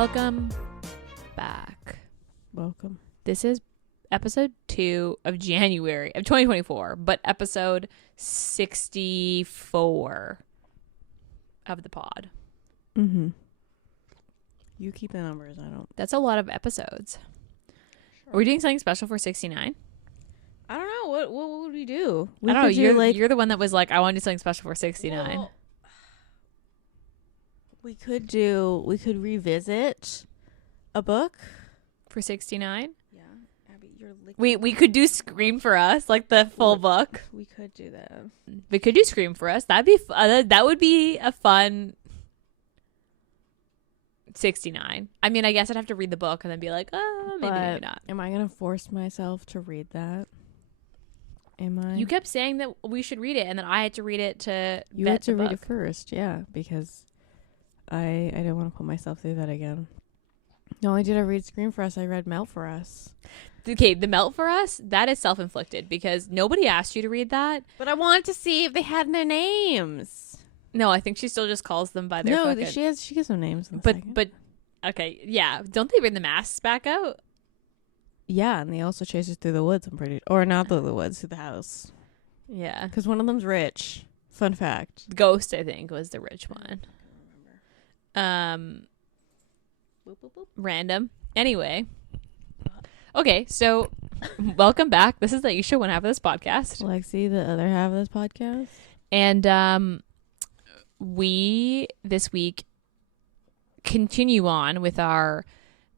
Welcome back. Welcome. This is episode 2 of January of 2024, but episode 64 of the pod. Mm-hmm. You keep the numbers. I don't. That's a lot of episodes. Sure. Are we doing something special for 69? I don't know. What would we do? I don't know. You're the one that was like, I want to do something special for 69. Well, we could revisit a book. For 69? Yeah. Abby, you're We could do Scream for Us, like the full book. We could do that. We could do Scream for Us. That'd be that would be a fun 69. I mean, I guess I'd have to read the book and then be like, maybe not. Am I going to force myself to read that? Am I? You kept saying that we should read it, and then I had to read it to You vet had to the read book. it first, yeah, because I don't want to put myself through that again. Not only did I read Scream for Us, I read Melt for Us. Okay, the Melt for Us, that is self-inflicted because nobody asked you to read that. But I wanted to see if they had their names. No, I think she still just calls them by their fucking... she gives them names. But okay, yeah. Don't they bring the masks back out? yeah, and they also chase us through the woods. Or not through the woods, through the house. Yeah. Because one of them's rich. Fun fact. Ghost, I think, was the rich one. Boop, boop, boop. Random. Anyway. Okay, so welcome back. This is the Ayesha, one half of this podcast. Lexi, the other half of this podcast. And we, this week, continue on with our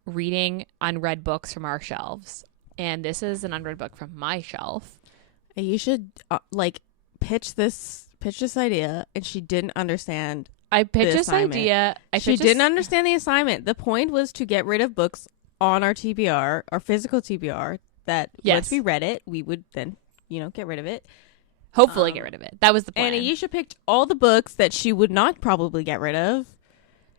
reading unread books from our shelves. And this is an unread book from my shelf. Ayesha, pitch this idea, and she didn't understand. I pitched this assignment. idea. She didn't understand the assignment. The point was to get rid of books on our TBR, our physical TBR, that once we read it, we would then, get rid of it. Hopefully get rid of it. That was the plan. And Ayesha picked all the books that she would not probably get rid of.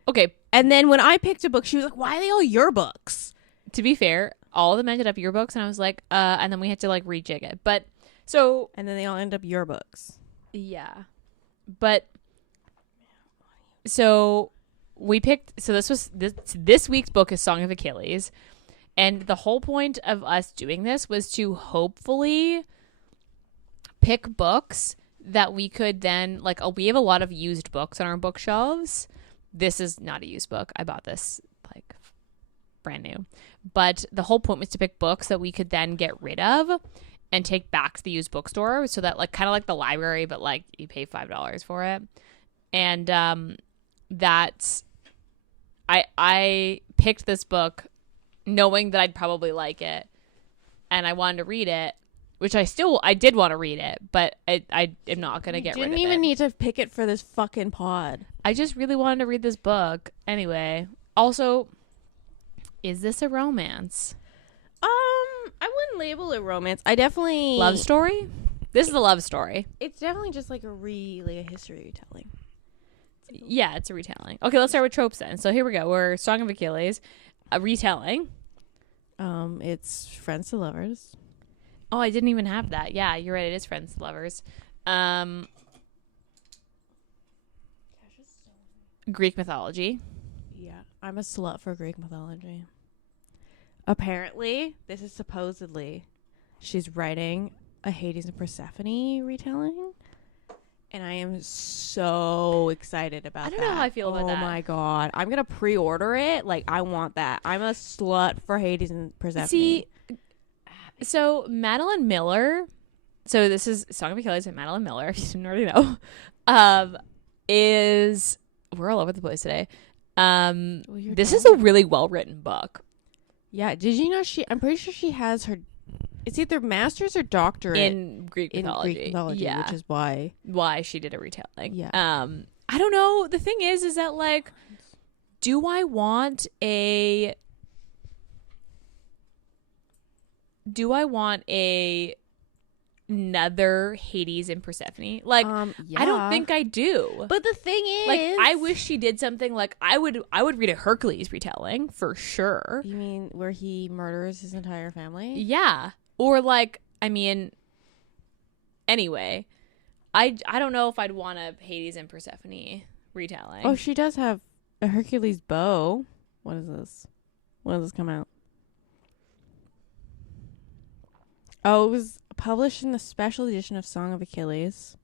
Okay. And then when I picked a book, she was like, why are they all your books? To be fair, all of them ended up your books, and I was like, and then we had to rejig it. But so. And then they all end up your books. Yeah. But. So we picked, this week's book is Song of Achilles. And the whole point of us doing this was to hopefully pick books that we could then, we have a lot of used books on our bookshelves. This is not a used book. I bought this brand new. But the whole point was to pick books that we could then get rid of and take back to the used bookstore. So that kind of like the library, but you pay $5 for it. And that's I picked this book knowing that I'd probably like it, and I wanted to read it, which I did want to read it, but I am not going to get rid of it. Didn't even need to pick it for this fucking pod. I just really wanted to read this book. Anyway, also, is this a romance? I wouldn't label it romance. I definitely... Love story? This is a love story. It's definitely just a history retelling. Yeah, it's a retelling. Okay, let's start with tropes then. So here we go. We're Song of Achilles, a retelling. It's friends to lovers. Oh, I didn't even have that. Yeah, you're right. It is friends to lovers. Greek mythology. Yeah, I'm a slut for Greek mythology. Apparently, this is supposedly she's writing a Hades and Persephone retelling. And I am so excited about that. I don't know how I feel about that. Oh my God. I'm going to pre-order it. I want that. I'm a slut for Hades and Persephone. See, so Madeline Miller, so this is Song of Achilles and Madeline Miller, if you didn't already know, we're all over the place today. This is a really well-written book. Yeah. Did you know I'm pretty sure she has her, it's either master's or doctorate in Greek mythology. Yeah. Which is why she did a retelling. Yeah. I don't know. The thing is that do I want another Hades and Persephone? Yeah. I don't think I do. But the thing is, I wish she did something I would read a Hercules retelling for sure. You mean where he murders his entire family? Yeah. Or anyway, I don't know if I'd want a Hades and Persephone retelling. Oh, she does have a Hercules bow. What is this? When does this come out? Oh, it was published in the special edition of Song of Achilles.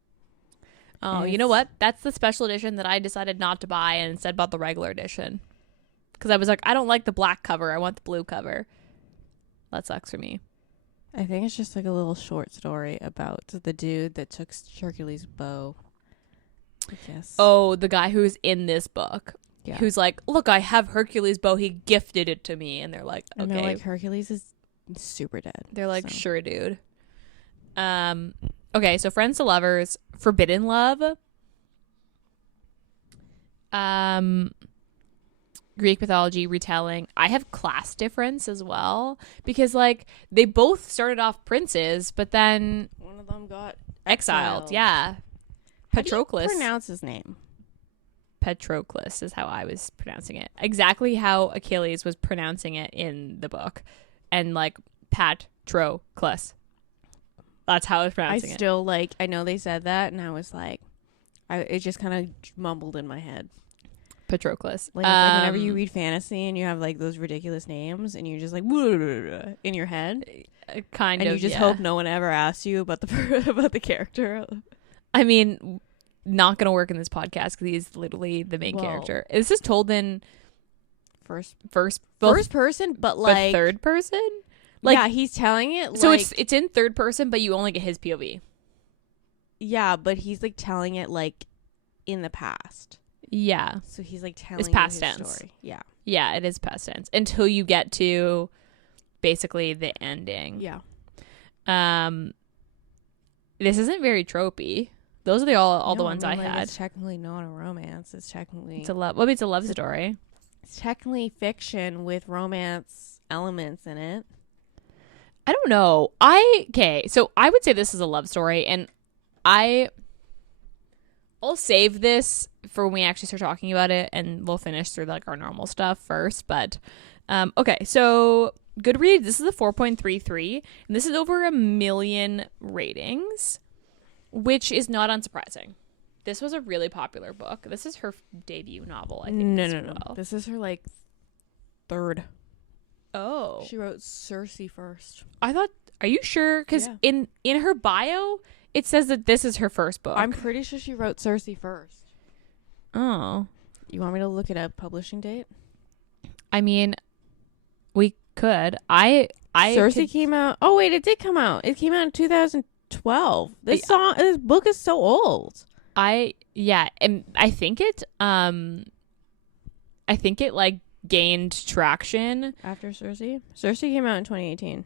Oh, you know what? That's the special edition that I decided not to buy and instead bought the regular edition. Because I was like, I don't like the black cover. I want the blue cover. That sucks for me. I think it's just like a little short story about the dude that took Hercules' bow. I guess. Oh, the guy who's in this book. Yeah. Who's like, look, I have Hercules' bow. He gifted it to me. And they're like, okay. And they're like, Hercules is super dead. They're like, sure, dude. Okay, so Friends to Lovers, Forbidden Love. Greek mythology retelling. I have class difference as well because like they both started off princes, but then one of them got exiled. Yeah, Patroclus. How do you pronounce his name? Patroclus is how I was pronouncing it. Exactly how Achilles was pronouncing it in the book, and like Patroclus. That's how I was pronouncing it. I still like. I know they said that, and I was like, it just kind of mumbled in my head. Patroclus. Like whenever you read fantasy and you have like those ridiculous names and you're just like in your head, kind of, and you just hope no one ever asks you about the character. I mean, not gonna work in this podcast because he's literally the main character. This is told in first person, but like third person. Like, yeah, he's telling it. So it's in third person, but you only get his POV. Yeah, but he's like telling it like in the past. Yeah. So he's like telling it's past his tense. Story. Yeah. Yeah, it is past tense until you get to basically the ending. Yeah. This isn't very tropey. Those are the ones I had. It's technically not a romance. It's technically it's a love. Well, it's a love story. It's technically fiction with romance elements in it. I don't know. So I would say this is a love story, and I'll save this for when we actually start talking about it, and we'll finish through like our normal stuff first. But okay, so Goodreads, this is a 4.33, and this is over 1 million ratings, which is not unsurprising. This was a really popular book. This is her debut novel, I think. No. This is her like third. Oh, she wrote Circe first. I thought. Are you sure? Because in her bio, it says that this is her first book. I'm pretty sure she wrote Circe first. Oh. You want me to look it up? Publishing date? I mean, we could. Circe came out. Oh wait, it did come out. It came out in 2012. This book is so old. And I think it like gained traction after Circe. Circe came out in 2018.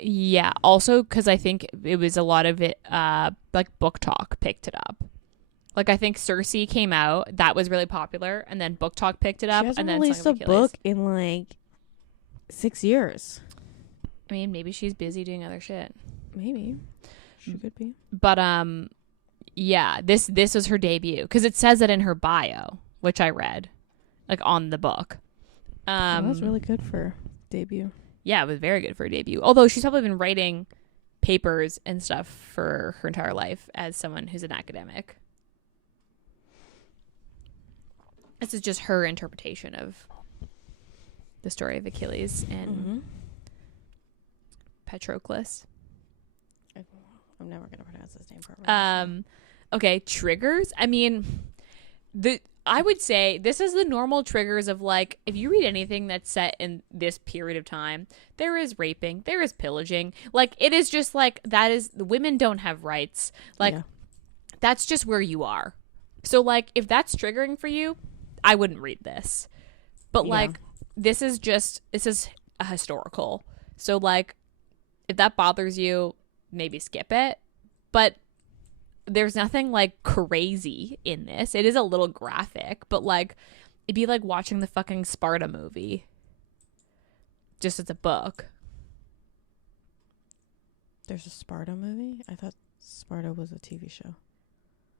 Yeah, also because I think it was a lot of it, like Book Talk picked it up. Like I think Circe came out, that was really popular, and then Book Talk picked it up, she hasn't and then released Song of a Achilles. book in like 6 years. I mean, maybe she's busy doing other shit. Maybe she could be. But yeah, this was her debut because it says it in her bio, which I read, like on the book. That was really good for debut. Yeah, it was very good for a debut. Although she's probably been writing papers and stuff for her entire life as someone who's an academic. This is just her interpretation of the story of Achilles and Patroclus. I'm never going to pronounce his name properly. Okay, triggers. I mean, I would say this is the normal triggers of like, if you read anything that's set in this period of time, there is raping, there is pillaging. Like, it is just like, that is, the women don't have rights. Like, that's just where you are. So like, if that's triggering for you, I wouldn't read this. But like, this is a historical. So like, if that bothers you, maybe skip it. But there's nothing like crazy in this. It is a little graphic, but like it'd be like watching the fucking Sparta movie. Just as a book. There's a Sparta movie? I thought Sparta was a TV show.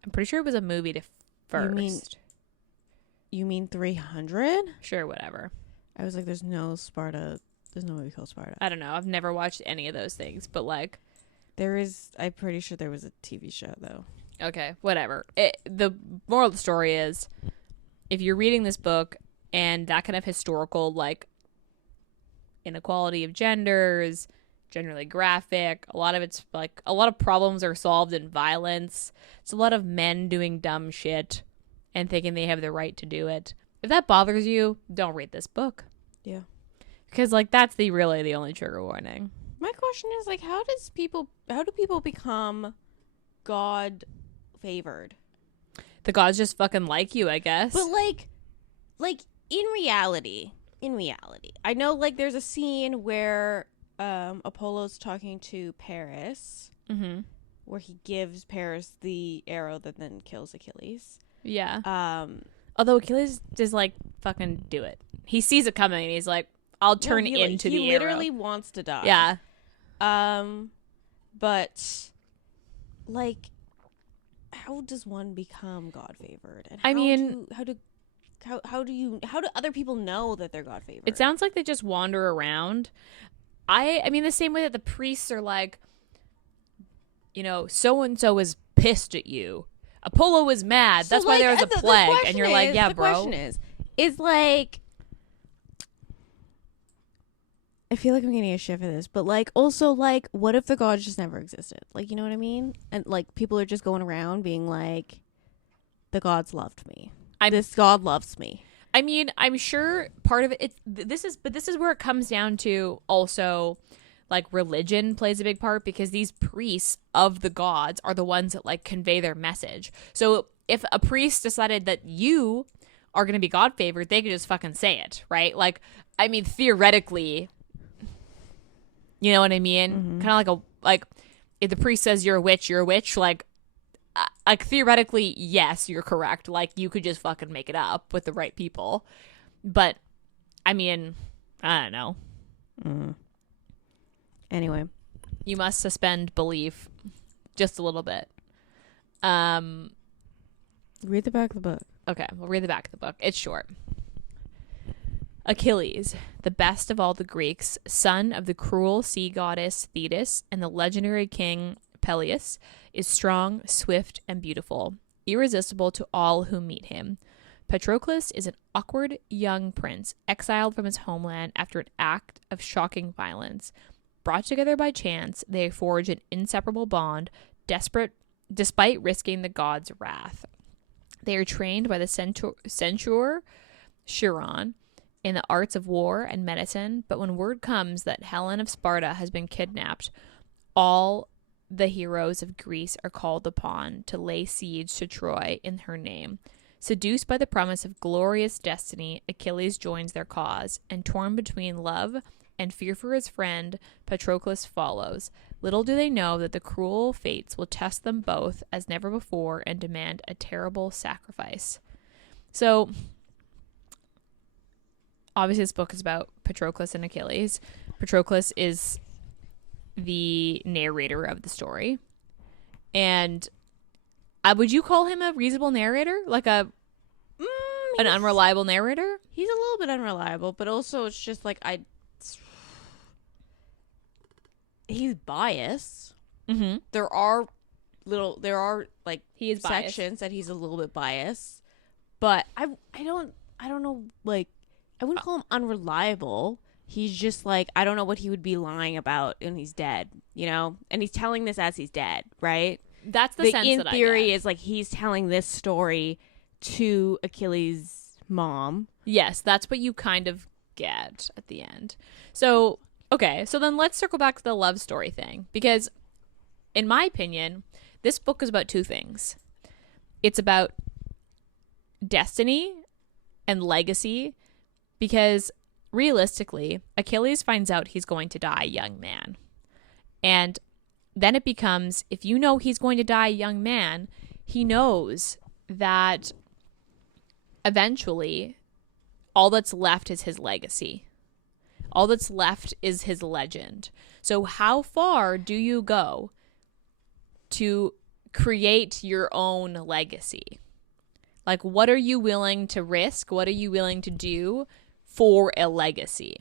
I'm pretty sure it was a movie to first. You mean 300? Sure, whatever. I was like, there's no Sparta. There's no movie called Sparta. I don't know. I've never watched any of those things, but like there is, I'm pretty sure there was a TV show, though. Okay, whatever. The moral of the story is, if you're reading this book and that kind of historical, like, inequality of genders, generally graphic. A lot of it's like a lot of problems are solved in violence. It's a lot of men doing dumb shit and thinking they have the right to do it. If that bothers you, don't read this book. Yeah. Because, like, that's really the only trigger warning. My question is, like, how do people become God favored? The gods just fucking like you, I guess. But like in reality, I know, like, there's a scene where Apollo's talking to Paris, where he gives Paris the arrow that then kills Achilles. Yeah. Although Achilles just, like, fucking do it. He sees it coming and he's like, I'll turn into the arrow. He literally wants to die. Yeah. But, like, how does one become God favored? And how do other people know that they're God favored? It sounds like they just wander around. I mean, the same way that the priests are like, you know, so and so is pissed at you. Apollo was mad. That's why there's a plague. And you're like, yeah, bro. The question is like, I feel like I'm getting a shit for this, but, like, also, like, what if the gods just never existed? Like, you know what I mean? And, like, people are just going around being like, the gods loved me. This god loves me. I mean, I'm sure part of it, this is where it comes down to also, like, religion plays a big part, because these priests of the gods are the ones that, like, convey their message. So if a priest decided that you are going to be God favored, they could just fucking say it, right? Like, I mean, theoretically, you know what I mean? Kind of like if the priest says you're a witch, like theoretically, yes, you're correct. Like, you could just fucking make it up with the right people. But, I mean, I don't know. Anyway. You must suspend belief just a little bit. Read the back of the book. Okay, we'll read the back of the book. It's short. Achilles, the best of all the Greeks, son of the cruel sea goddess Thetis and the legendary king Peleus, is strong, swift, and beautiful, irresistible to all who meet him. Patroclus is an awkward young prince, exiled from his homeland after an act of shocking violence. Brought together by chance, they forge an inseparable bond, despite risking the gods' wrath. They are trained by the centaur Chiron in the arts of war and medicine, but when word comes that Helen of Sparta has been kidnapped, all the heroes of Greece are called upon to lay siege to Troy in her name. Seduced by the promise of glorious destiny, Achilles joins their cause, and torn between love and fear for his friend, Patroclus follows. Little do they know that the cruel fates will test them both as never before and demand a terrible sacrifice. So, obviously this book is about Patroclus and Achilles. Patroclus is the narrator of the story. And would you call him a reasonable narrator? Like an unreliable narrator? He's a little bit unreliable, but also it's just like he's biased. Mm-hmm. There are like he is sections biased. that he's a little bit biased, but I don't know, like, I wouldn't call him unreliable. He's just like, I don't know what he would be lying about when he's dead, you know? And he's telling this as he's dead, right? That's the sense in that theory I get. is like he's telling this story to Achilles' mom. Yes, that's what you kind of get at the end. So, okay, so then let's circle back to the love story thing, because in my opinion, this book is about two things. It's about destiny and legacy, because realistically, Achilles finds out he's going to die a young man. And then it becomes, if you know he's going to die a young man, he knows that eventually all that's left is his legacy. All that's left is his legend. So how far do you go to create your own legacy? Like, what are you willing to risk? What are you willing to do for a legacy?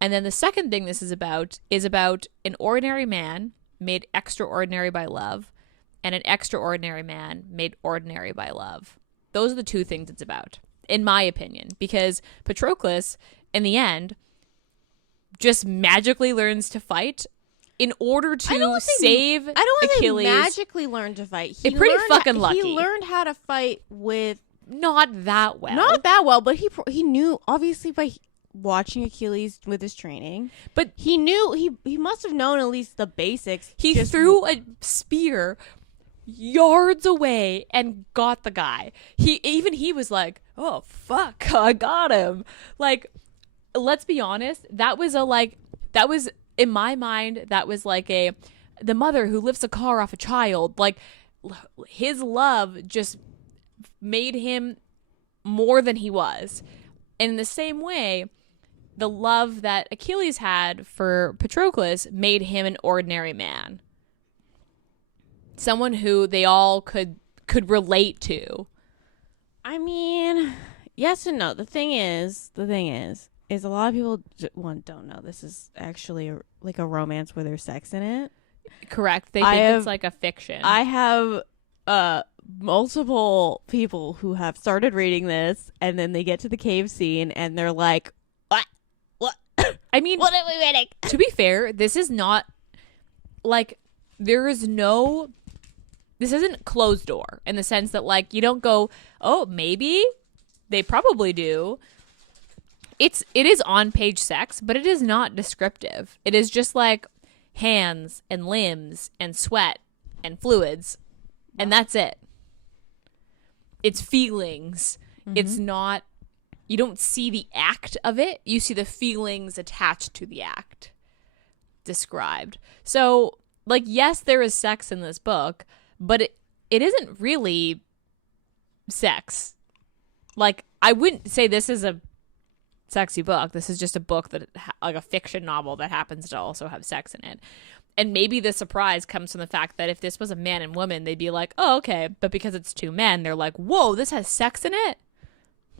And then the second thing this is about an ordinary man made extraordinary by love, and an extraordinary man made ordinary by love. Those are the two things it's about. in my opinion, because Patroclus, in the end, just magically learns to fight in order to save Achilles. I don't want to magically learn to fight. He pretty fucking lucky. He learned how to fight with not that well. Not that well, but he knew, obviously, by watching Achilles with his training. But he knew, he must have known at least the basics. He threw a spear yards away and got the guy. He was like, oh fuck, I got him. Like, let's be honest, that was in my mind, that was like the mother who lifts a car off a child. Like, his love just made him more than he was. And in the same way, the love that Achilles had for Patroclus made him an ordinary man. Someone who they all could relate to. I mean, yes and no. The thing is a lot of people don't know this is actually like a romance where there's sex in it. Correct. They think it's like a fiction. I have multiple people who have started reading this, and then they get to the cave scene and they're like, what? I mean, what are we reading? To be fair, this is not like this isn't closed door in the sense that, like, you don't go, oh, maybe they probably do. It is on page sex, but it is not descriptive. It is just like hands and limbs and sweat and fluids, and that's it. It's feelings. Mm-hmm. It's not, you don't see the act of it. You see the feelings attached to the act described. So, like, yes, there is sex in this book, but it isn't really sex. Like, I wouldn't say this is a sexy book. This is just a book that, like, a fiction novel that happens to also have sex in it. And maybe the surprise comes from the fact that if this was a man and woman, they'd be like, oh, okay. But because it's two men, they're like, whoa, this has sex in it?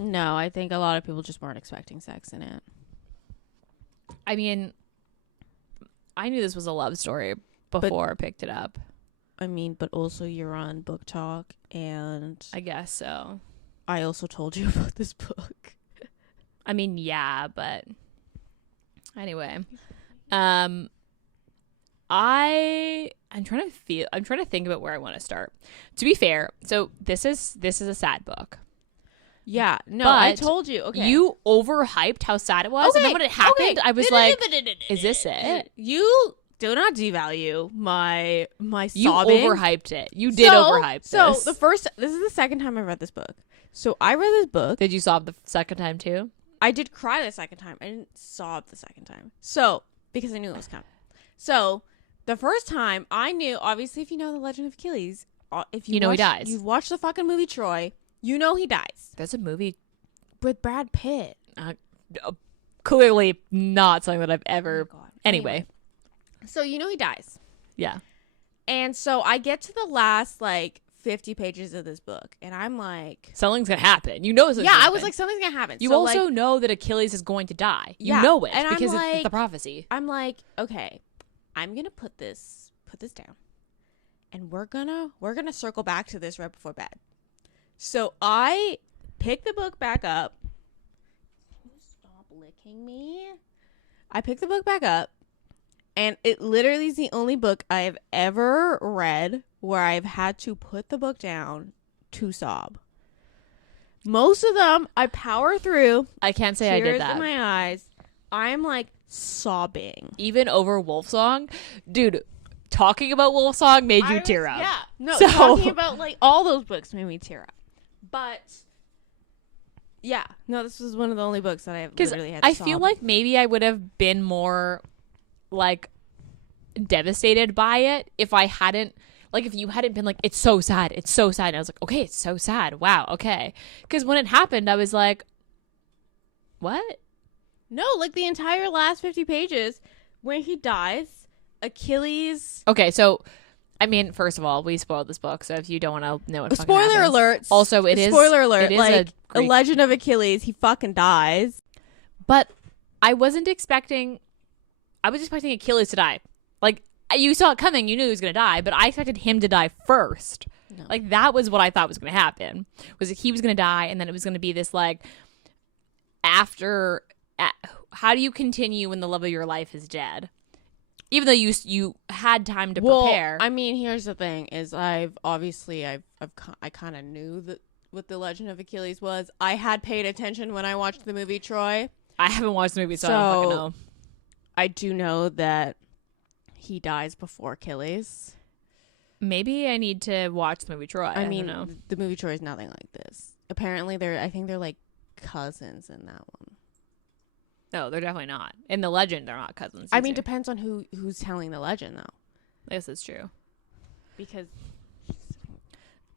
No, I think a lot of people just weren't expecting sex in it. I mean, I knew this was a love story before I picked it up. I mean, but also you're on Book Talk, and I guess so. I also told you about this book. I mean, yeah, but anyway, I'm trying to think about where I want to start. To be fair, so this is a sad book. Yeah, no, I told you. Okay, you overhyped how sad it was, and then when it happened, I was like, "Is this it?" You do not devalue my sobbing. You overhyped it. You did overhype this. So this is the second time I read this book. So I read this book. Did you sob the second time too? I did cry the second time. I didn't sob the second time. So, because I knew it was coming. So, the first time I knew, obviously, if you know The Legend of Achilles, if you know he dies. You've watched the fucking movie Troy, you know he dies. That's a movie with Brad Pitt. Clearly not something that I've ever. Oh, anyway. So, you know he dies. Yeah. And so I get to the last, like, 50 pages of this book, and I'm like, something's gonna happen. You know something's gonna happen. happen. I was like, something's gonna happen. You also know that Achilles is going to die. You know it, and because it's the prophecy. I'm like, okay, I'm gonna put this down, and we're gonna circle back to this right before bed. So I pick the book back up. Can you stop licking me? I pick the book back up, and it literally is the only book I've ever read where I've had to put the book down to sob. Most of them, I power through. I can't say I did that. Tears in my eyes. I'm like sobbing. Even over Wolfsong? Dude, talking about Wolfsong made you tear up. Yeah. No, talking about, like, all those books made me tear up. But, yeah. No, this was one of the only books that I have literally had to sob. I feel like maybe I would have been more, like, devastated by it if I hadn't, like, if you hadn't been like, it's so sad, it's so sad. And I was like, okay, it's so sad. Wow, okay. Because when it happened, I was like, what? No, like, the entire last 50 pages, when he dies, Achilles. Okay, so, I mean, first of all, we spoiled this book, so if you don't want to know what fucking spoiler happens. Alert. Also, it is. Spoiler alert. It is like, a Legend of Achilles, he fucking dies. But I was expecting Achilles to die. Like, you saw it coming. You knew he was going to die, but I expected him to die first. No. Like, that was what I thought was going to happen, was that he was going to die, and then it was going to be this, like, how do you continue when the love of your life is dead? Even though you had time to prepare. I mean, here's the thing: is I kind of knew that what the Legend of Achilles was. I had paid attention when I watched the movie Troy. I haven't watched the movie, so I don't fucking know. I do know that he dies before Achilles. Maybe I need to watch the movie Troy. I mean, don't know. The movie Troy is nothing like this. Apparently, I think they're like cousins in that one. No, they're definitely not. In the legend, they're not cousins. I mean, depends on who's telling the legend, though. I guess that's true. Because,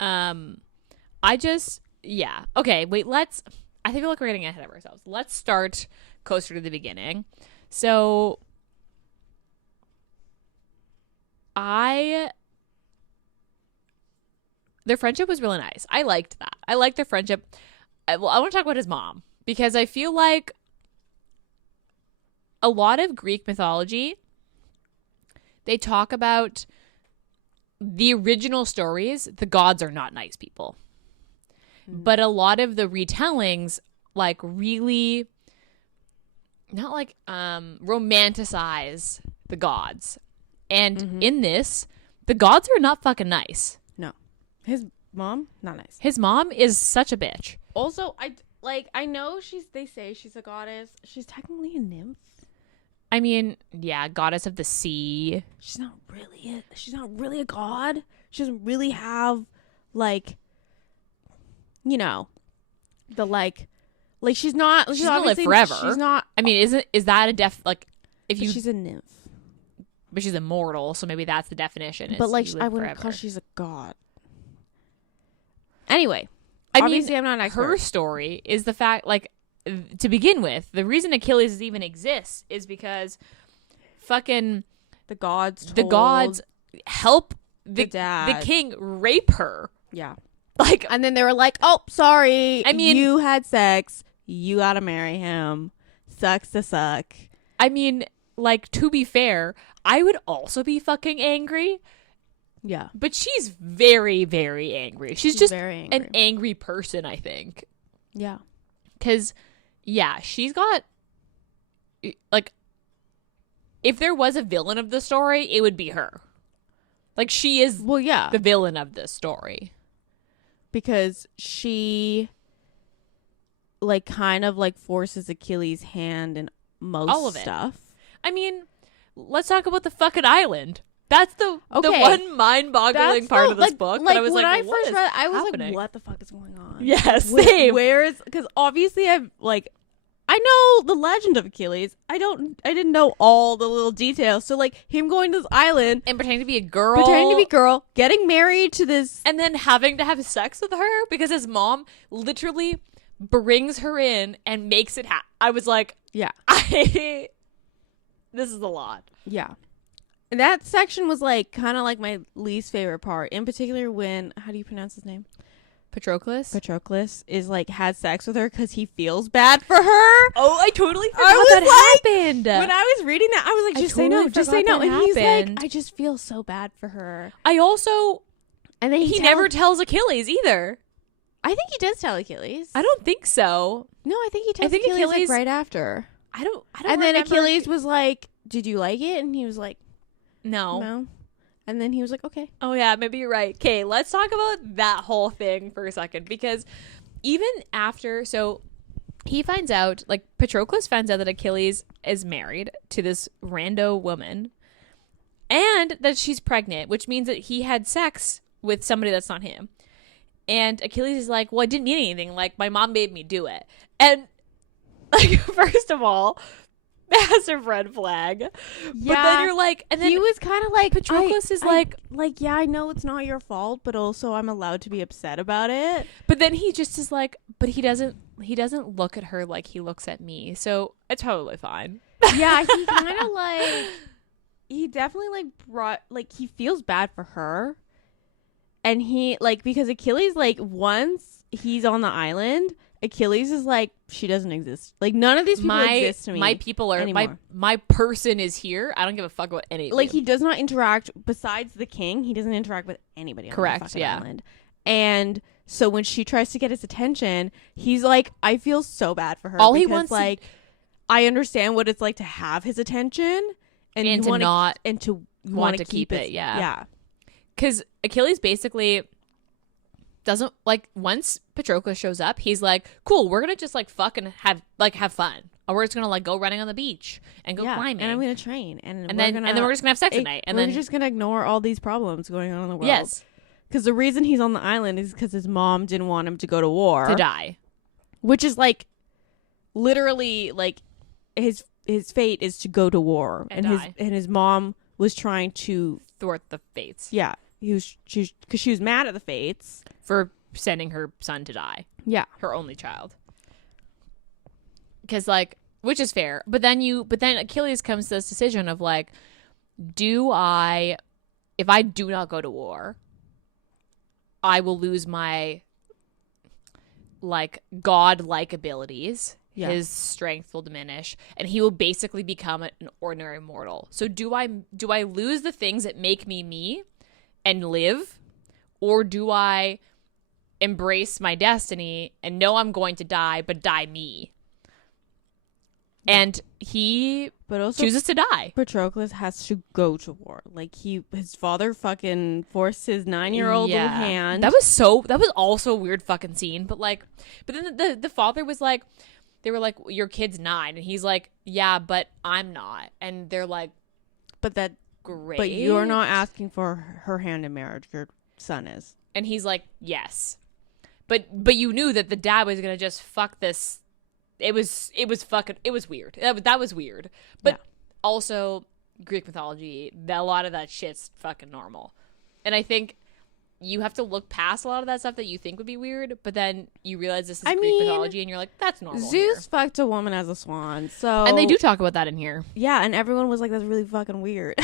Okay, wait, I feel like we're getting ahead of ourselves. Let's start closer to the beginning. So, their friendship was really nice. I liked that. I liked their friendship. I want to talk about his mom, because I feel like a lot of Greek mythology, they talk about the original stories. The gods are not nice people. But a lot of the retellings, like, really not like romanticize the gods. And in this, the gods are not fucking nice. No. His mom, not nice. His mom is such a bitch. Also, I know they say she's a goddess. She's technically a nymph. I mean, yeah, goddess of the sea. She's not really a god. She doesn't really have, like, you know, the, like she's not. She's gonna live forever. She's not. I mean, is that a she's a nymph. But she's immortal, so maybe that's the definition. But, like, I wouldn't call she's a god. Anyway, obviously I'm not an expert. Her story is the fact, like, to begin with, the reason Achilles even exists is because fucking the gods help the king rape her. Yeah. Like, and then they were like, "Oh, sorry. I mean, you had sex. You got to marry him. Sucks to suck." I mean, like, to be fair, I would also be fucking angry. Yeah. But she's very, very angry. She's just very angry. An angry person, I think. Yeah. Because, yeah, she's got, like, if there was a villain of the story, it would be her. Like, she is the villain of this story. Because she, like, kind of, like, forces Achilles' hand in most all of stuff. I mean, let's talk about the fucking island. That's the one mind-boggling part of this book. Like, I was when like, I first read it, I was happening? like, what the fuck is going on? Yes, same. Where is... Because obviously I know the legend of Achilles. I didn't know all the little details. So, like, him going to this island... And pretending to be a girl. Getting married to this... And then having to have sex with her because his mom literally brings her in and makes it happen. I was like... Yeah. This is a lot. Yeah. That section was, like, kind of like my least favorite part. In particular when... How do you pronounce his name? Patroclus is, like, has sex with her because he feels bad for her. Oh, I totally forgot that happened. When I was reading that, I was like, just say no. And he's like, I just feel so bad for her. I also... And then he never tells Achilles either. I think he does tell Achilles. I don't think so. No, I think he tells Achilles like, right after. I don't and then Achilles was like, did you like it? And he was like, no. And then he was like, okay. Oh, yeah, maybe you're right. Okay, let's talk about that whole thing for a second. Because even after, so he finds out, like, Patroclus finds out that Achilles is married to this rando woman and that she's pregnant, which means that he had sex with somebody that's not him. And Achilles is like, well, I didn't mean anything. Like, my mom made me do it. And, like, first of all, massive red flag. Yeah. But then you're like, and then he was kind of like, Patroclus is like, yeah, I know it's not your fault, but also I'm allowed to be upset about it. But then he just is like, but he doesn't look at her like he looks at me. So it's totally fine. Yeah, he kind of like, he definitely like brought, like, he feels bad for her. And he, like, because Achilles, like, once he's on the island Achilles is like, she doesn't exist. Like, none of these people exist to me. My people are anymore. My person is here. I don't give a fuck about any of like you. He does not interact besides the king. He doesn't interact with anybody on the fucking island. And so when she tries to get his attention, he's like, I feel so bad for her. All because, he wants, like, I understand what it's like to have his attention and to not and to want to keep it. Yeah. Because Achilles basically doesn't, like, once Patroclus shows up, he's like, cool, we're gonna just like fucking have fun, or we're just gonna like go running on the beach and go climbing, and I'm gonna train, and then we're just gonna have sex at night, and we're then just gonna ignore all these problems going on in the world. Yes, because the reason he's on the island is because his mom didn't want him to go to war, to die, which is like literally like his fate is to go to war, and his mom was trying to thwart the fates. Yeah, because she was mad at the fates for sending her son to die. Yeah, her only child. Because, like, which is fair, but then Achilles comes to this decision of like, if I do not go to war, I will lose my like godlike abilities. Yeah. His strength will diminish, and he will basically become an ordinary mortal. So do I lose the things that make me and live, or do I embrace my destiny and know I'm going to die, but die me? And he chooses to die. Patroclus has to go to war. Like, his father fucking forced his 9-year-old little hand. That was also a weird fucking scene. But then the father was like, they were like, your kid's 9, and he's like, yeah, but I'm not. And they're like, but that great. But you're not asking for her hand in marriage. Your son is. And he's like, yes. But you knew that the dad was gonna just fuck this. It was weird. That was weird. But also Greek mythology, a lot of that shit's fucking normal. And I think you have to look past a lot of that stuff that you think would be weird, but then you realize this is Greek mythology, and you're like, that's normal. Zeus fucked a woman as a swan, so and they do talk about that in here. Yeah, and everyone was like, that's really fucking weird.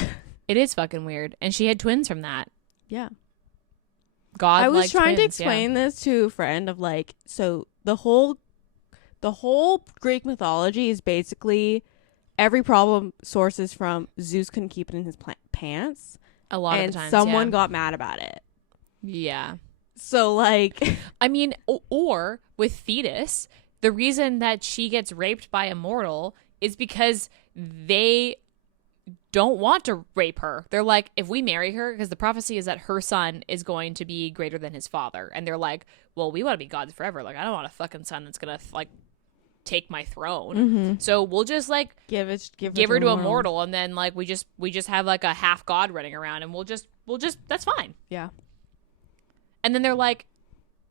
It is fucking weird, and she had twins from that. Yeah. God, I was trying to explain this to a friend of like, so the whole Greek mythology is basically every problem sources from Zeus couldn't keep it in his pants. A lot of the times, someone got mad about it. Yeah. So, like, I mean, or with Thetis, the reason that she gets raped by a mortal is because they don't want to rape her. They're like, if we marry her, because the prophecy is that her son is going to be greater than his father. And they're like, well, we want to be gods forever. Like, I don't want a fucking son that's going to, like, take my throne. Mm-hmm. So we'll just, like, give her to a mortal. And then, like, we just have, like, a half god running around. And we'll just, that's fine. Yeah. And then they're like,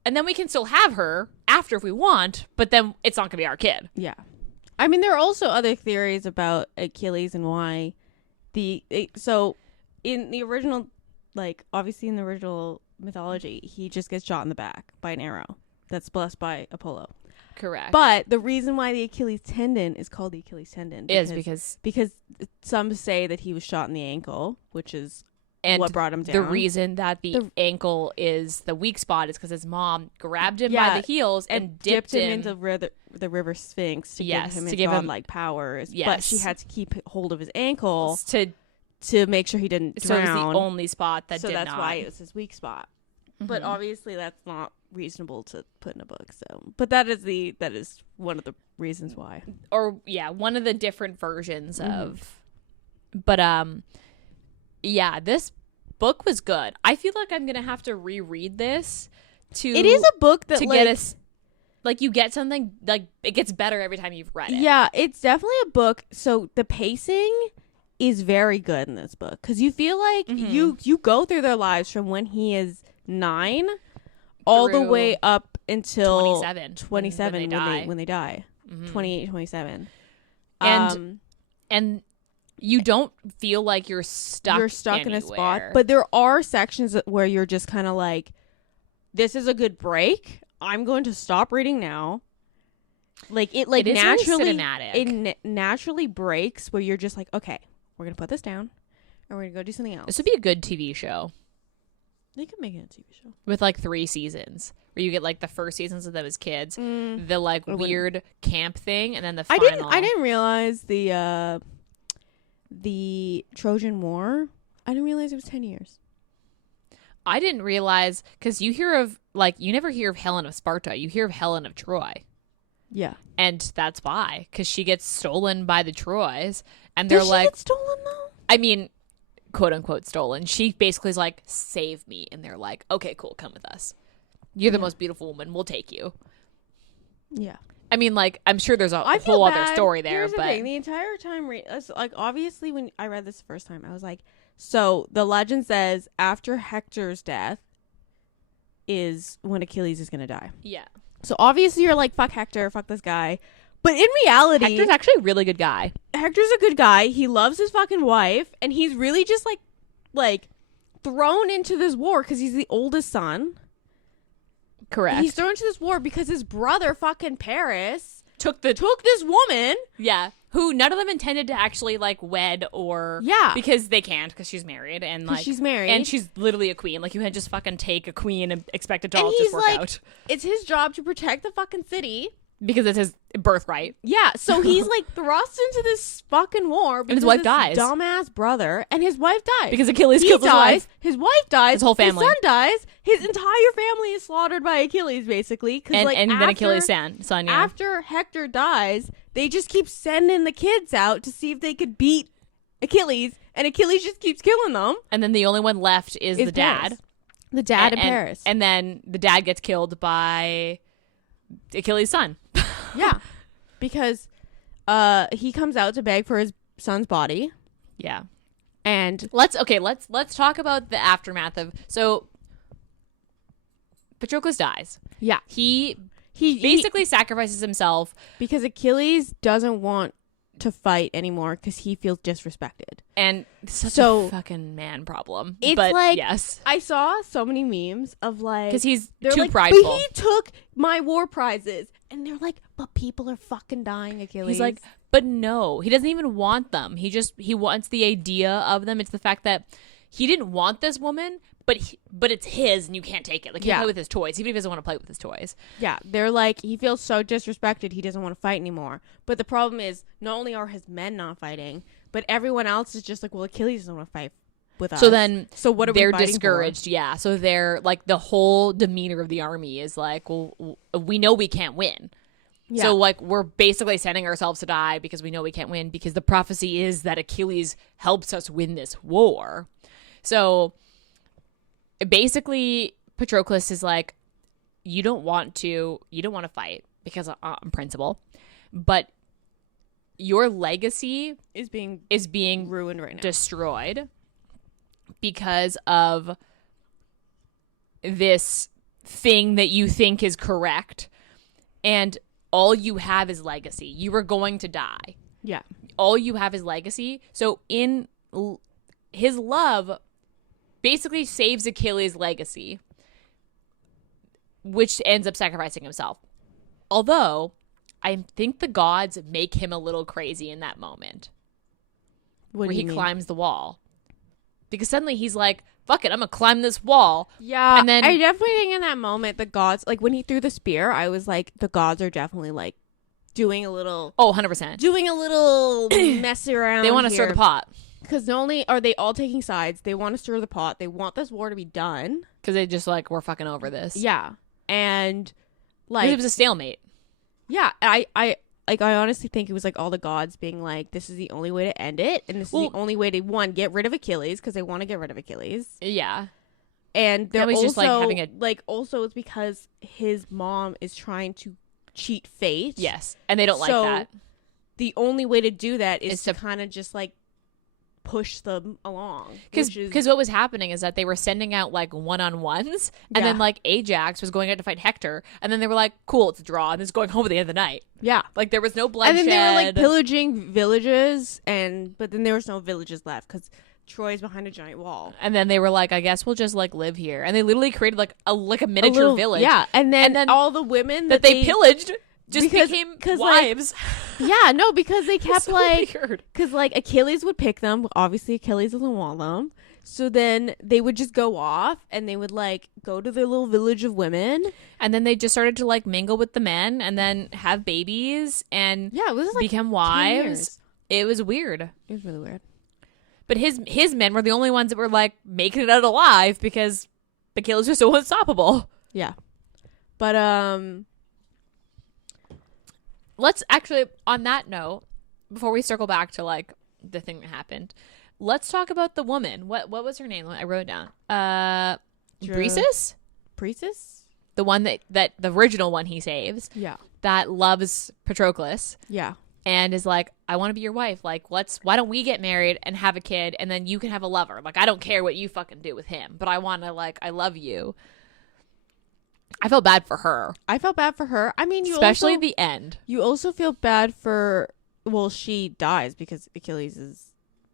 and then we can still have her after if we want, but then it's not going to be our kid. Yeah. I mean, there are also other theories about Achilles and why so in the original, like, obviously in the original mythology, he just gets shot in the back by an arrow that's blessed by Apollo. Correct. But the reason why the Achilles tendon is called the Achilles tendon is because some say that he was shot in the ankle, which is and what brought him down. The reason that the ankle is the weak spot is because his mom grabbed him by the heels and dipped him into the river Sphinx to give him his godlike powers. Yes. But she had to keep hold of his ankle to make sure he didn't drown. So it was the only spot that did not. So that's why it was his weak spot. Mm-hmm. But obviously that's not reasonable to put in a book. So, but that is one of the reasons why. Or one of the different versions of. But this book was good. I feel like I'm gonna have to reread this to. It is a book that get us. Like, you get something, like, it gets better every time you've read it. Yeah, it's definitely a book. So the pacing is very good in this book because you feel like you go through their lives from when he is 9 all the way up until 27 when they die. 28, 27. And you don't feel like you're stuck in a spot, but there are sections where you're just kind of like, this is a good break. I'm going to stop reading now. Like, it naturally really cinematic. It naturally breaks where you're just like, okay, we're going to put this down and we're going to go do something else. This would be a good TV show. They could make it a TV show with like 3 seasons, where you get like the first seasons of them as kids, the like weird camp thing, and then the final. I didn't realize the Trojan War. I didn't realize it was 10 years. I didn't realize, because you hear of like, you never hear of Helen of Sparta. You hear of Helen of Troy. Yeah, and that's why, because she gets stolen by the Troys, and they're Does she like, get stolen though? I mean, quote unquote stolen. She basically is like, save me, and they're like, okay, cool, come with us. You're the most beautiful woman. We'll take you. Yeah. I mean, like, I'm sure there's a whole other story there, Here's but the thing. The entire time, like, obviously, when I read this the first time, I was like, so the legend says after Hector's death is when Achilles is gonna die. yeah, So obviously, you're like, fuck Hector, fuck this guy. But in reality, Hector's actually a really good guy. Hector's a good guy. He loves his fucking wife, and he's really just like thrown into this war because he's the oldest son. Correct. He's thrown into this war because his brother, fucking Paris, took this woman. Yeah, who none of them intended to actually like wed or because they can't, because she's married, and like she's married, and she's literally a queen. Like, you can't just fucking take a queen and expect it to all just work out. It's his job to protect the fucking city because it's his birthright. Yeah, so he's like thrust into this fucking war, and his wife dies. Dumbass brother, and his wife dies because Achilles kills his wife. His wife dies. His whole family. His son dies. His entire family is slaughtered by Achilles, basically. And then Achilles' son. Yeah. After Hector dies, they just keep sending the kids out to see if they could beat Achilles, and Achilles just keeps killing them. And then the only one left is the dad. Paris. The dad in Paris. And then the dad gets killed by Achilles' son. Yeah, because he comes out to beg for his son's body. Yeah, and let's talk about the aftermath of Patroclus dies. Yeah, he basically sacrifices himself because Achilles doesn't want to fight anymore because he feels disrespected, and such a fucking man problem. It's but like, yes, I saw so many memes of like, because he's too like, prideful. But he took my war prizes, and they're like, but people are fucking dying, Achilles. He's like, but no, he doesn't even want them. He wants the idea of them. It's the fact that he didn't want this woman, but it's his, and you can't take it. Like, he can't play with his toys, even if he doesn't want to play with his toys. Yeah, they're like, he feels so disrespected, he doesn't want to fight anymore. But the problem is, not only are his men not fighting, but everyone else is just like, well, Achilles doesn't want to fight with us. So what are we fighting discouraged? For? Yeah, so they're like, the whole demeanor of the army is like, well, we know we can't win. Yeah. So like, we're basically sending ourselves to die because we know we can't win, because the prophecy is that Achilles helps us win this war. So basically, Patroclus is like, you don't want to fight because on principle, but your legacy is being ruined right now, destroyed, because of this thing that you think is correct, and all you have is legacy. You are going to die. Yeah. All you have is legacy. So in his love basically saves Achilles' legacy, which ends up sacrificing himself. Although, I think the gods make him a little crazy in that moment. Where he climbs the wall. Because suddenly he's like, fuck it, I'm gonna climb this wall. Yeah, and then I definitely think in that moment, the gods, like when he threw the spear, I was like, the gods are definitely like doing a little... Oh, 100%. Doing a little messy around. They want to stir the pot. Because not only are they all taking sides, they want to stir the pot. They want this war to be done. Because they just like, we're fucking over this. Yeah. And like... It was a stalemate. Yeah. I honestly think it was like all the gods being like, this is the only way to end it. And this is the only way to, one, get rid of Achilles, because they want to get rid of Achilles. Yeah. And they're also, just like having a... Like, also it's because his mom is trying to cheat fate. Yes. And they don't like that. The only way to do that is to kind of just like push them along. Because what was happening is that they were sending out like one-on-ones, and then like Ajax was going out to fight Hector, and then they were like, cool, it's a draw, and it's going home at the end of the night. Yeah. Like, there was no bloodshed. And then they were like pillaging villages, but then there was no villages left because Troy's behind a giant wall. And then they were like, I guess we'll just like live here. And they literally created like a miniature village. Yeah. And then all the women that they pillaged, just became wives. Like, yeah, no, because they kept so like, weird. because like Achilles would pick them. Obviously, Achilles doesn't want them. So then they would just go off and they would like go to their little village of women. And then they just started to like mingle with the men and then have babies and Yeah, it was like become 10 wives. years. It was weird. It was really weird. But his men were the only ones that were like making it out alive because Achilles was so unstoppable. Yeah. But let's actually, on that note, before we circle back to like the thing that happened, let's talk about the woman. What was her name? I wrote it down. Bresis? Priestess? The one that the original one he saves. Yeah. That loves Patroclus. Yeah. And is like, I want to be your wife. Like, why don't we get married and have a kid and then you can have a lover? Like, I don't care what you fucking do with him, but I want to, like, I love you. I felt bad for her. I felt bad for her. I mean, especially at the end. You also feel bad for, well, she dies because Achilles'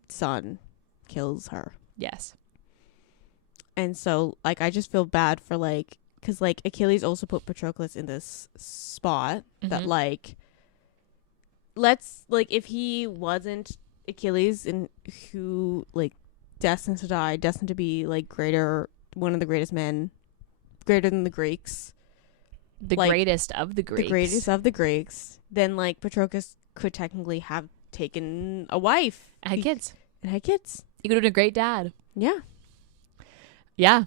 son kills her. Yes. And so, like, I just feel bad for, like, because, like, Achilles also put Patroclus in this spot that, like, let's, like, if he wasn't Achilles and who, like, destined to die, destined to be, like, one of the greatest men, greater than the Greeks. The like, greatest of the Greeks. The greatest of the Greeks. Then, like, Patroclus could technically have taken a wife. And had kids. And had kids. He could have been a great dad. Yeah. Yeah.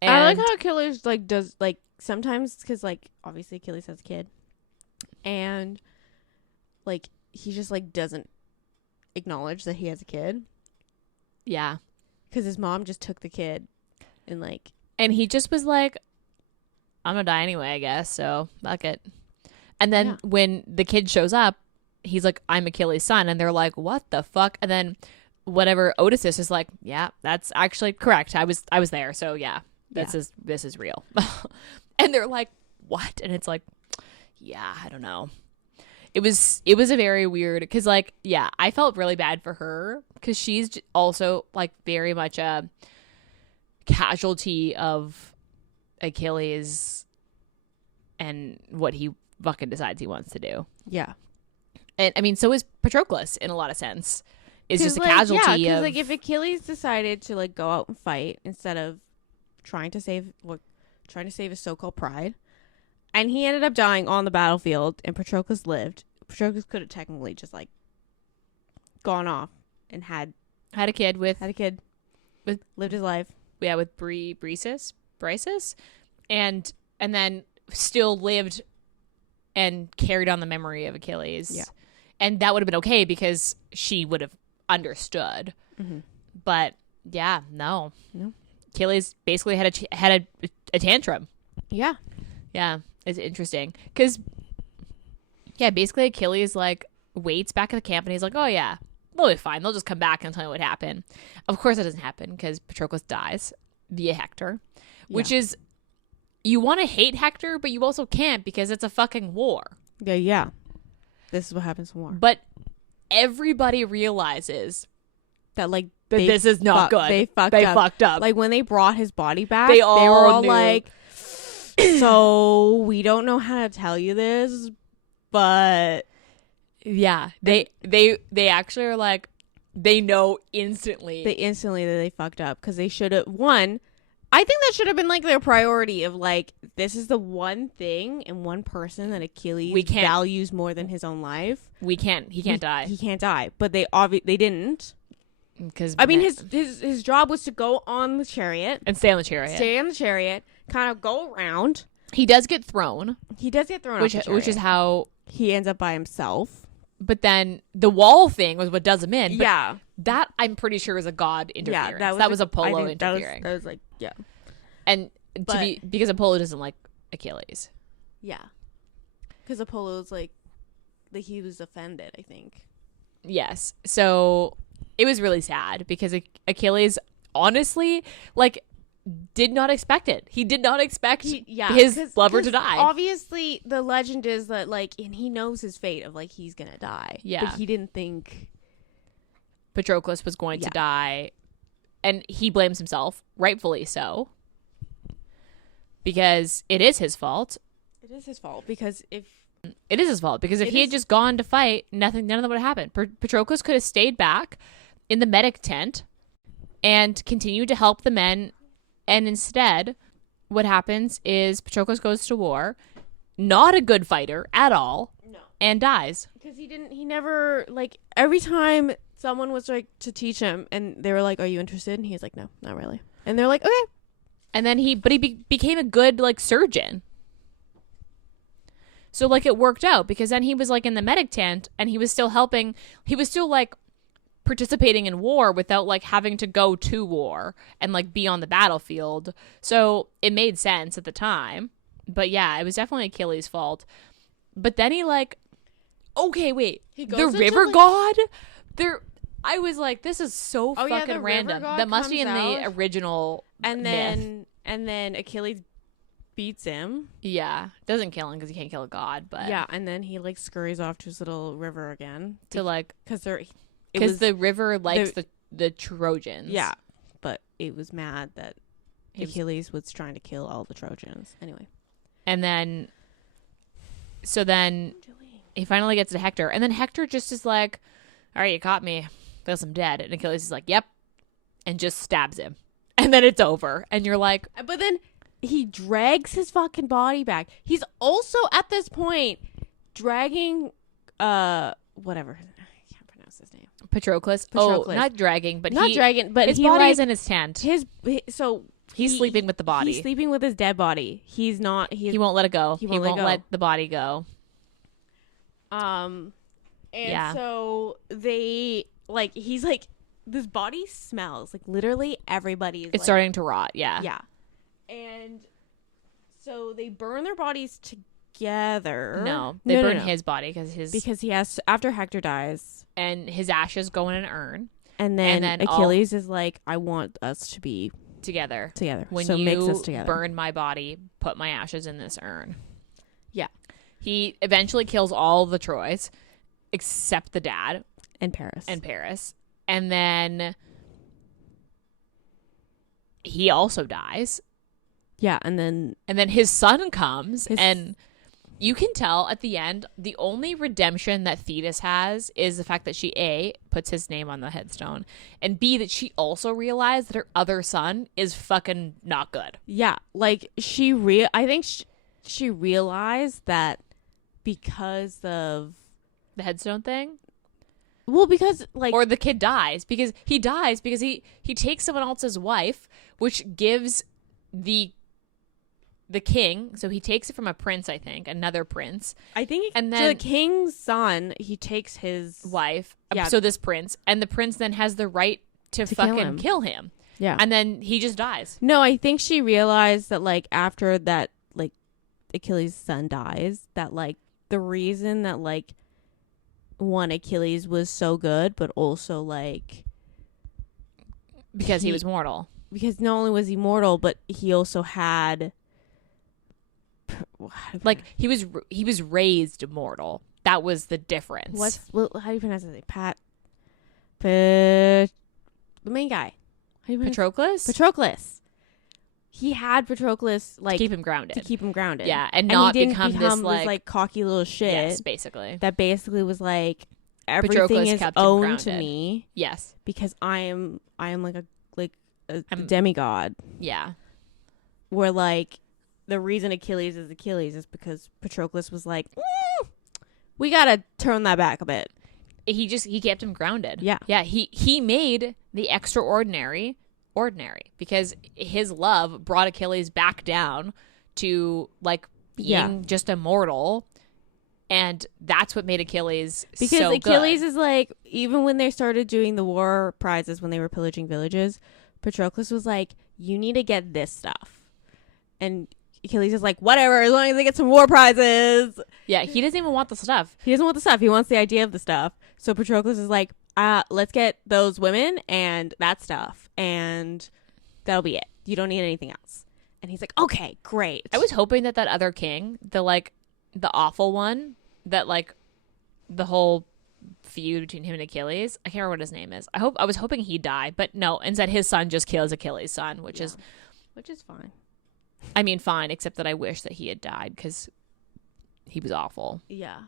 And I like how Achilles, like, does, like, sometimes, because, like, obviously Achilles has a kid. And, like, he just, like, doesn't acknowledge that he has a kid. Yeah. Because his mom just took the kid and, like. And he just was like, I'm going to die anyway, I guess. So, fuck it. And then when the kid shows up, he's like, I'm Achilles' son. And they're like, what the fuck? And then whatever Odysseus is like, yeah, that's actually correct. I was there. So, yeah, this is real. And they're like, what? And it's like, yeah, I don't know. It was a very weird, because, like, yeah, I felt really bad for her because she's also, like, very much a casualty of Achilles and what he fucking decides he wants to do. Yeah. And, I mean, so is Patroclus in a lot of sense. Is just a like, casualty of. because, like, if Achilles decided to, like, go out and fight instead of trying to save his so-called pride, and he ended up dying on the battlefield, and Patroclus lived. Patroclus could have technically just, like, gone off and had a kid with lived his life. Yeah, with Briseis, and then still lived and carried on the memory of Achilles. Yeah, and that would have been okay because she would have understood. Mm-hmm. But yeah, no. Achilles basically had a tantrum. Yeah. It's interesting because, yeah, basically Achilles, like, waits back at the camp and he's like, oh yeah, they'll be fine. They'll just come back and tell me what happened. Of course, it doesn't happen because Patroclus dies via Hector, which is, you want to hate Hector, but you also can't because it's a fucking war. Yeah. This is what happens in war. But everybody realizes that, like, this is not good. They fucked up. Like, when they brought his body back, they were all knew. Like, so we don't know how to tell you this, but yeah, they actually are like, they know instantly. That they fucked up because they should have won. I think that should have been, like, their priority of, like, this is the one thing and one person that Achilles values more than his own life. He can't die. He can't die. But they didn't. Because I mean, his job was to go on the chariot and stay on the chariot, kind of go around. He does get thrown. Which is how he ends up by himself. But then the wall thing was what does him in. But yeah, that I'm pretty sure is a god interference. Yeah, that was Apollo interfering. That was like, yeah, and because Apollo doesn't like Achilles. Yeah, because Apollo's like he was offended, I think. Yes, so it was really sad because Achilles, honestly, like, did not expect it. He did not expect his lover to die. Obviously, the legend is that, like, and he knows his fate of, like, he's gonna die. Yeah, but he didn't think Patroclus was going to die, and he blames himself, rightfully so, because it is his fault. It is his fault because if It is his fault because if he had just gone to fight, none of that would have happened. Patroclus could have stayed back in the medic tent and continued to help the men. And instead, what happens is Patroclus goes to war, not a good fighter at all, and dies. Because he never, like, every time someone was like to teach him and they were like, are you interested? And he's like, no, not really. And they're like, okay. And then he became a good, like, surgeon. So, like, it worked out because then he was, like, in the medic tent and he was still helping. He was still, like, participating in war without, like, having to go to war and, like, be on the battlefield. So it made sense at the time. But, yeah, it was definitely Achilles' fault. But then he, like, okay, wait. The river god? I was like, this is so fucking random. That must be in the original myth. And then Achilles beats him. Yeah. Doesn't kill him because he can't kill a god, but yeah, and then he like scurries off to his little river again to like because the river likes the Trojans. Yeah, but it was mad that Achilles was trying to kill all the Trojans anyway. And then he finally gets to Hector, and then Hector just is like, all right, you caught me, guess I'm dead. And Achilles is like, yep, and just stabs him, and then it's over. And you're like, but then he drags his fucking body back. He's also at this point dragging whatever, I can't pronounce his name. Patroclus. Oh, not dragging, but his he body's in his tent. He's sleeping with the body. He's sleeping with his dead body. He won't let it go. He won't let the body go. So they like he's like this body smells like literally everybody is it's starting to rot. Yeah. And so they burn their bodies together. No, they burn his body because he has after Hector dies and his ashes go in an urn. And then Achilles is like, I want us to be together. When you mix us together. Burn my body, put my ashes in this urn. Yeah. He eventually kills all the Troys except the dad and Paris. And then he also dies. Yeah, and then his son comes, and you can tell at the end the only redemption that Thetis has is the fact that she A, puts his name on the headstone, and B, that she also realized that her other son is fucking not good. Yeah, like I think she realized that because of the headstone thing. Well, because like, or the kid dies because he takes someone else's wife, which gives the king, so he takes it from a prince, I think, another prince. I think, and then the king's son, he takes his wife. Yeah. So this prince, and the prince then has the right to fucking kill him. Yeah. And then he just dies. No, I think she realized that like after that, like Achilles' son dies, that like the reason that like one Achilles was so good, but also like because he was mortal. Because not only was he mortal, but he also had like he was raised mortal. That was the difference. How do you pronounce his name? The main guy. Patroclus. He had Patroclus like to keep him grounded. Yeah, and not he didn't become this like cocky little shit. Yes, basically. That basically was like everything Patroclus is owned to me. Yes, because I am like a demigod. Yeah, where like the reason Achilles is because Patroclus was like, we gotta turn that back a bit. He kept him grounded. Yeah. He made the extraordinary ordinary because his love brought Achilles back down to like being just a mortal, and that's what made Achilles because so Achilles good. Is like, even when they started doing the war prizes when they were pillaging villages, Patroclus was like, you need to get this stuff, and Achilles is like, whatever, as long as they get some war prizes. Yeah, he doesn't even want the stuff. He doesn't want the stuff. He wants the idea of the stuff. So Patroclus is like, let's get those women and that stuff, and that'll be it. You don't need anything else. And he's like, okay, great. I was hoping that other king, the awful one, that like the whole feud between him and Achilles, I can't remember what his name is. I was hoping he'd die, but no. Instead, his son just kills Achilles' son, which is fine. I mean, fine, except that I wish that he had died because he was awful. Yeah.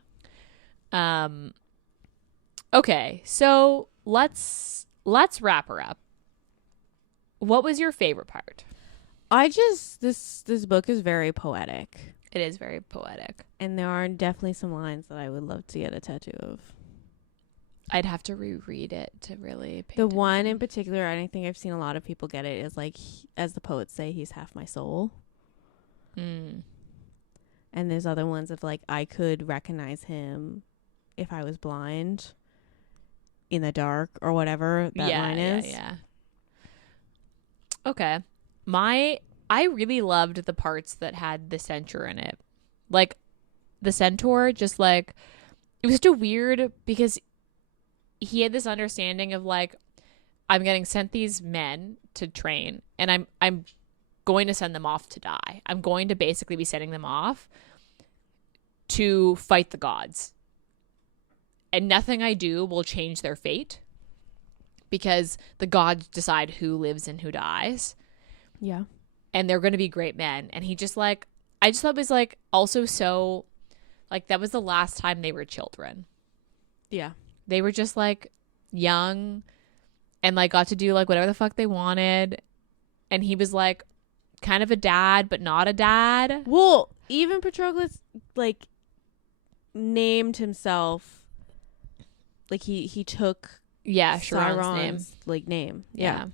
Okay, so let's wrap her up. What was your favorite part? This book is very poetic. It is very poetic. And there are definitely some lines that I would love to get a tattoo of. I'd have to reread it to really pay The attention. one in particular, I think I've seen a lot of people get it, is like, as the poets say, he's half my soul. Mm. And there's other ones of like, I could recognize him if I was blind in the dark or whatever that line is. Yeah. Okay. I really loved the parts that had the centaur in it. Like, the centaur, just like, it was just a weird, because he had this understanding of like, I'm getting sent these men to train, and I'm going to send them off to die. I'm going to basically be sending them off to fight the gods. And nothing I do will change their fate, because the gods decide who lives and who dies. Yeah. And they're going to be great men. And he just like, I just thought it was like also so, like, that was the last time they were children. Yeah. They were just like young and like got to do like whatever the fuck they wanted. And he was like kind of a dad, but not a dad. Well, even Patroclus like named himself, like he took Chiron's name. like name. Yeah.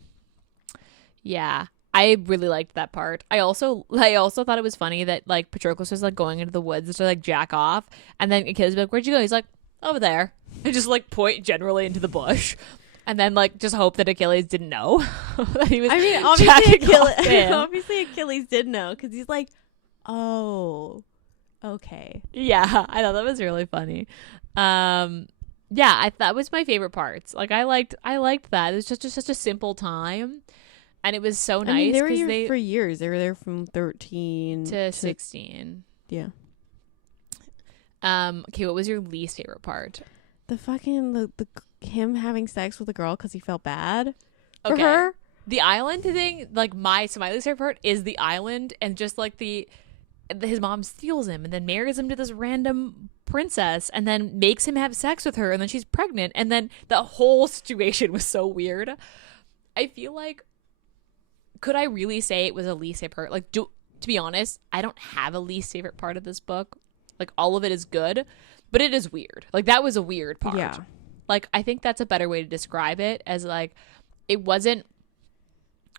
I really liked that part. I also thought it was funny that like Patroclus was like going into the woods to like jack off, and then Achilles was like, "Where'd you go?" He's like, "Over there," and just like point generally into the bush, and then like just hope that Achilles didn't know that he was. I mean, obviously Achilles did know, because he's like, "Oh, okay." Yeah, I thought that was really funny. That was my favorite parts. Like, I liked that. It was just such a simple time. And it was so nice. I mean, they were here for years. They were there from 13 to 16. Yeah. Okay, what was your least favorite part? The fucking him having sex with a girl because he felt bad for her. The island thing, like my least favorite part is the island, and just like his mom steals him and then marries him to this random princess and then makes him have sex with her, and then she's pregnant, and then the whole situation was so weird. I feel like, could I really say it was a least favorite part? Like, to be honest, I don't have a least favorite part of this book. Like, all of it is good, but it is weird. Like, that was a weird part. Yeah. Like, I think that's a better way to describe it, as like, it wasn't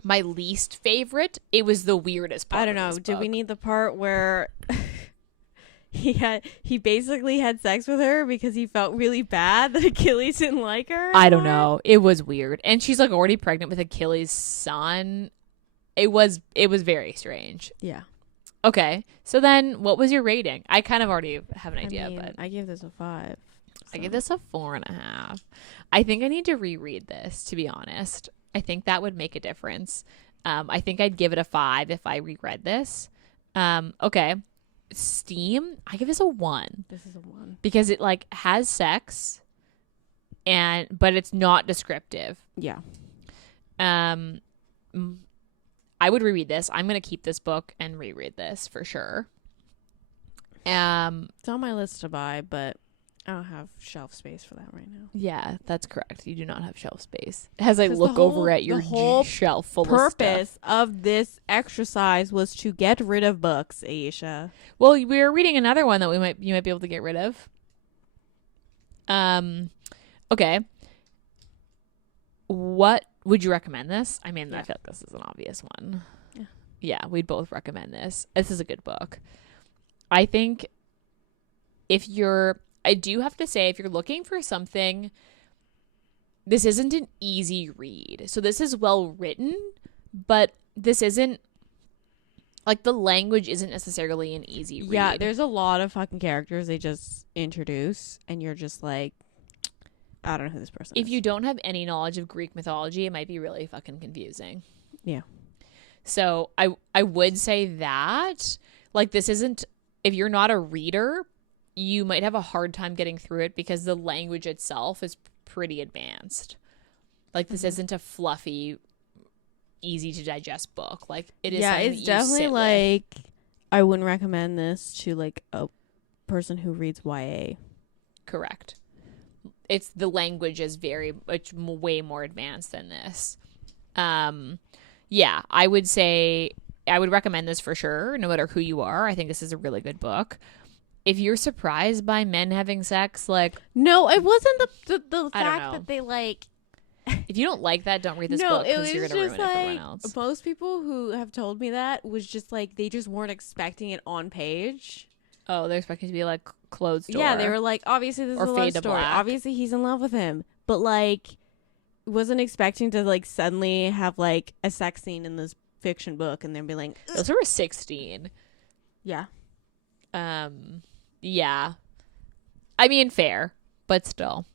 my least favorite. It was the weirdest part. I don't know. Did we need the part where he basically had sex with her because he felt really bad that Achilles didn't like her? I don't know. It was weird. And she's like already pregnant with Achilles' son. It was very strange. Yeah. Okay. So then what was your rating? I kind of already have an idea, but I give this a 5. I give this a 4.5. I think I need to reread this, to be honest. I think that would make a difference. I think I'd give it a 5 if I reread this. Okay. Steam, I give this a 1. This is a 1. Because it like has sex, but it's not descriptive. Yeah. I would reread this. I'm going to keep this book and reread this for sure. It's on my list to buy, but I don't have shelf space for that right now. Yeah, that's correct. You do not have shelf space. As I look over at your shelf full of stuff. The purpose of this exercise was to get rid of books, Ayesha. Well, we were reading another one that you might be able to get rid of. Okay. What would you recommend this? I mean, I feel like this is an obvious one. Yeah, we'd both recommend this. This is a good book. I think I do have to say, if you're looking for something, this isn't an easy read. So this is well written, but this isn't, like, the language isn't necessarily an easy read. Yeah, there's a lot of fucking characters they just introduce, and you're just like, I don't know who this person is. If you don't have any knowledge of Greek mythology, it might be really fucking confusing. Yeah. So I would say that, like, this isn't, if you're not a reader, you might have a hard time getting through it because the language itself is pretty advanced. Like, this isn't a fluffy, easy to digest book. Like, it is. Yeah, it's definitely like, I wouldn't recommend this to like a person who reads YA. Correct. It's the language is way more advanced than this. Yeah, I would say I would recommend this for sure, no matter who you are. I think this is a really good book. If you're surprised by men having sex, like... No, it wasn't the fact that they, like... If you don't like that, don't read this book because you're going to ruin it for everyone else. Most people who have told me that was just, like, they just weren't expecting it on page. Oh, they're expecting it to be, like, closed door. Yeah, they were like, obviously this is a love story. Obviously he's in love with him. But, like, wasn't expecting to, like, suddenly have, like, a sex scene in this fiction book and then be like... Those were 16. Yeah. Yeah. I mean, fair, but still.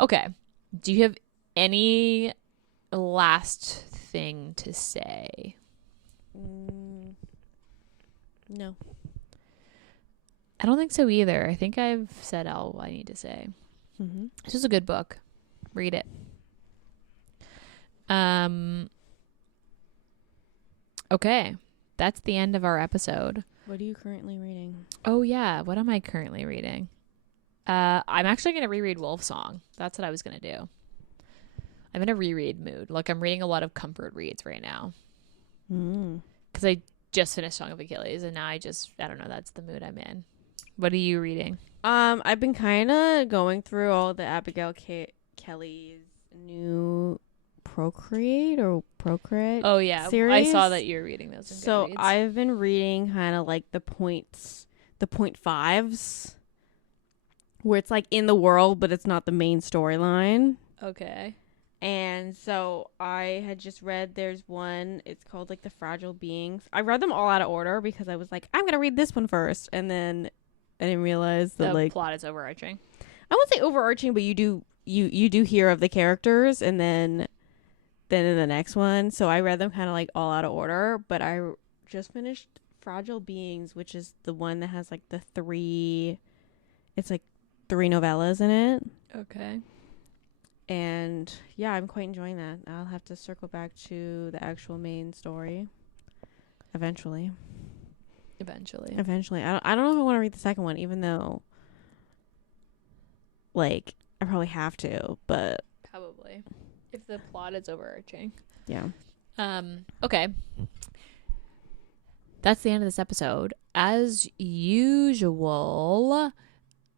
Okay. Do you have any last thing to say? No. I don't think so either. I think I've said all I need to say. Mm-hmm. This is a good book. Read it. Okay. That's the end of our episode. What are you currently reading? Oh, yeah. What am I currently reading? I'm actually going to reread Wolf Song. That's what I was going to do. I'm in a reread mood. Like, I'm reading a lot of comfort reads right now. Because I just finished Song of Achilles, and now I don't know, that's the mood I'm in. What are you reading? I've been kind of going through all the Abigail Kelly's new Procreate. Oh, yeah. Series. I saw that you're reading those. So I've been reading kind of like the point fives, where it's like in the world, but it's not the main storyline. Okay. And so I had just read, there's one, it's called like The Fragile Beings. I read them all out of order because I was like, I'm going to read this one first. And then I didn't realize that the plot is overarching. I won't say overarching, but you do hear of the characters and then in the next one. So I read them kind of like all out of order, but I just finished Fragile Beings, which is the one that has like it's like 3 novellas in it. Okay. And yeah, I'm quite enjoying that. I'll have to circle back to the actual main story eventually. I don't know if I want to read the second one, even though like I probably have to, but probably if the plot is overarching. Yeah. Okay. That's the end of this episode. As usual,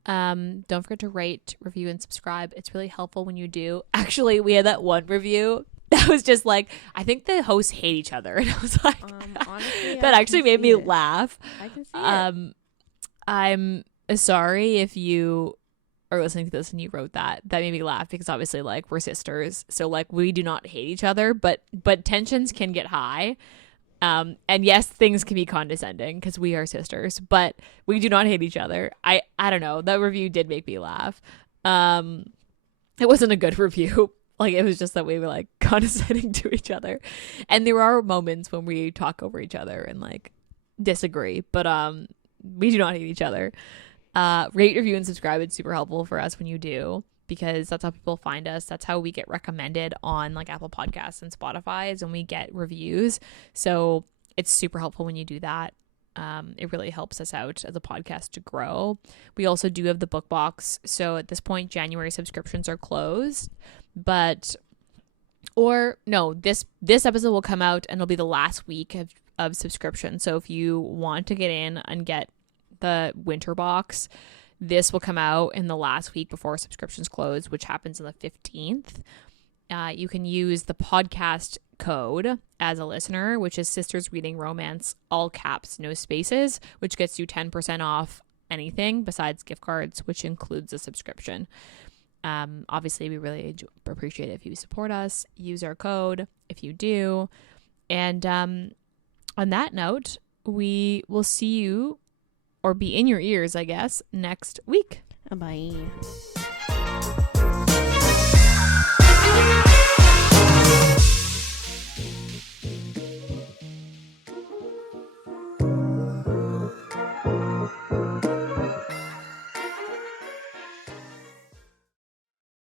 don't forget to rate, review, and subscribe. It's really helpful when you do. Actually, we had that one review that was just like, I think the hosts hate each other. And I was like, honestly, that actually made me laugh. I can see it. I'm sorry if you are listening to this and you wrote that. That made me laugh because obviously, like, we're sisters. So, like, we do not hate each other, but tensions can get high. And yes, things can be condescending because we are sisters, but we do not hate each other. I don't know. That review did make me laugh. It wasn't a good review. Like, it was just that we were like condescending to each other. And there are moments when we talk over each other and like disagree, but we do not hate each other. Rate, review, and subscribe. It's super helpful for us when you do, because that's how people find us. That's how we get recommended on like Apple Podcasts and Spotify, is when we get reviews. So it's super helpful when you do that. It really helps us out as a podcast to grow. We also do have the book box. So at this point, January subscriptions are closed, this episode will come out and it'll be the last week of subscription. So if you want to get in and get the winter box, this will come out in the last week before subscriptions close, which happens on the 15th. You can use the podcast code as a listener, which is Sisters Reading Romance, all caps, no spaces, which gets you 10% off anything besides gift cards, which includes a subscription. Obviously, we really appreciate it if you support us. Use our code if you do. And on that note, we will see you, or be in your ears, I guess, next week. Bye.